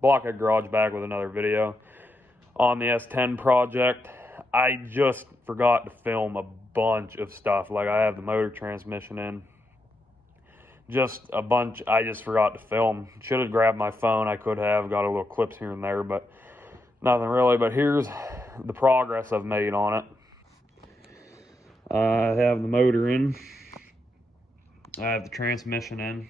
Blockhead Garage back with another video on the S10 project. I just forgot to film a bunch of stuff. Like, I have the motor transmission in. Just a bunch I just forgot to film. Should have grabbed my phone. I could have got a little clips here and there, but nothing really. But here's the progress I've made on it. I have the motor in. I have the transmission in.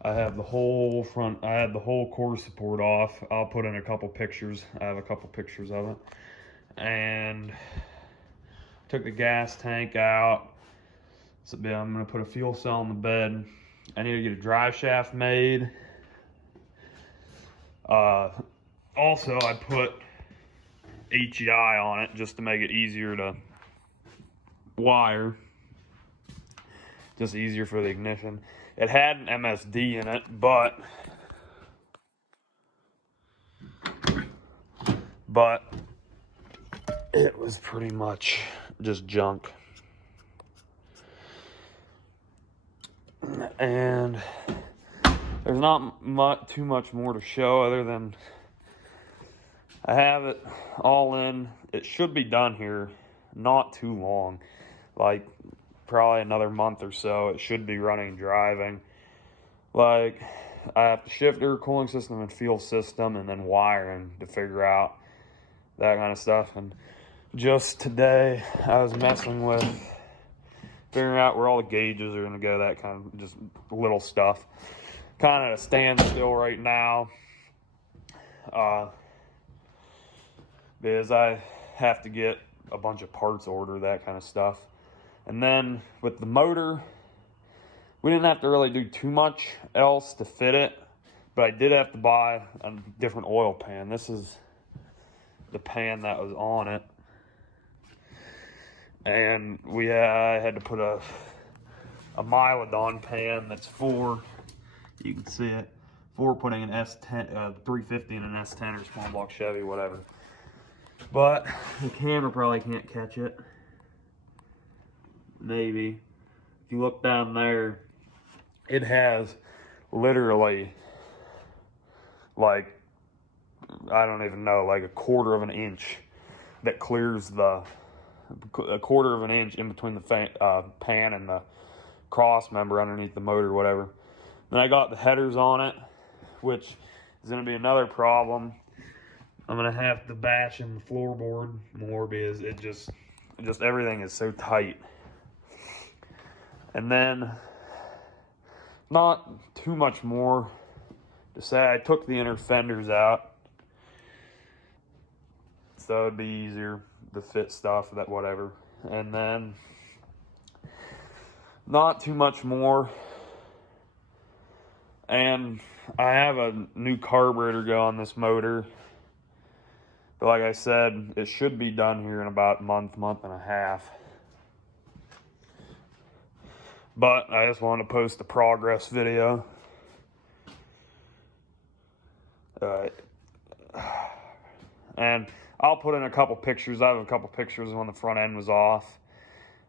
I have the whole front, I have the whole core support off. I'll put in a couple pictures. I have a couple pictures of it. And took the gas tank out. So I'm gonna put a fuel cell in the bed. I need to get a drive shaft made. Also, I put HEI on it just to make it easier to wire. Just easier for the ignition. It had an MSD in it, but it was pretty much just junk. And there's not too much more to show other than I have it all in. It should be done here not too long, like probably another month or so. It should be running and driving. Like, I have the shifter, cooling system, and fuel system, and then wiring to figure out that kind of stuff. And just today I was messing with figuring out where all the gauges are going to go, that kind of just little stuff. Kind of at a standstill right now, because I have to get a bunch of parts ordered, that kind of stuff. And then with the motor, we didn't have to really do too much else to fit it, but I did have to buy a different oil pan. This is the pan that was on it. And I had to put a Mylodon pan that's for, you can see it, for putting an S10, 350 in an S10 or small block Chevy, whatever. But the camera probably can't catch it. Maybe. If you look down there, it has literally, like, I don't even know, like a quarter of an inch that clears a quarter of an inch in between the pan and the cross member underneath the motor, whatever. Then I got the headers on it, which is going to be another problem. I'm going to have to bash in the floorboard more because it just everything is so tight. And then, not too much more to say. I took the inner fenders out, so it'd be easier to fit stuff, that whatever. And then, not too much more. And I have a new carburetor go on this motor. But like I said, it should be done here in about a month and a half. But I just wanted to post the progress video. And I'll put in a couple pictures. I have a couple pictures when the front end was off.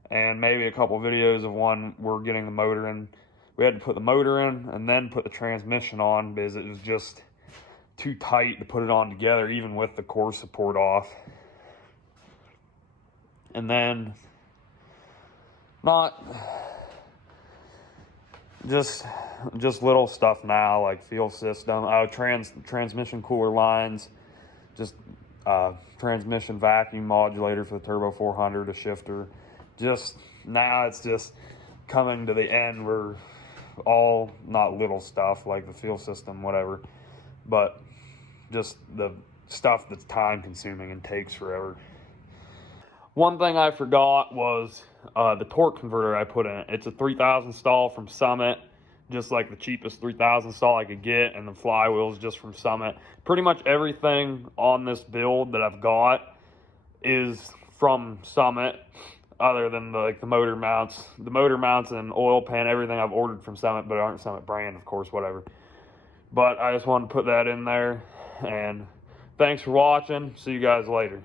And maybe a couple videos of when we're getting the motor in. We had to put the motor in and then put the transmission on because it was just too tight to put it on together, even with the core support off. And then, just little stuff now, like fuel system, transmission cooler lines, just transmission vacuum modulator for the Turbo 400, a shifter. Just now it's just coming to the end where all, not little stuff like the fuel system, whatever, but just the stuff that's time consuming and takes forever. One thing I forgot was the torque converter I put in. It's a 3000 stall from Summit, just like the cheapest 3000 stall I could get, and the flywheel's just from Summit. Pretty much everything on this build that I've got is from Summit, other than the motor mounts. The motor mounts and oil pan, everything I've ordered from Summit, but aren't Summit brand, of course, whatever. But I just wanted to put that in there, and thanks for watching. See you guys later.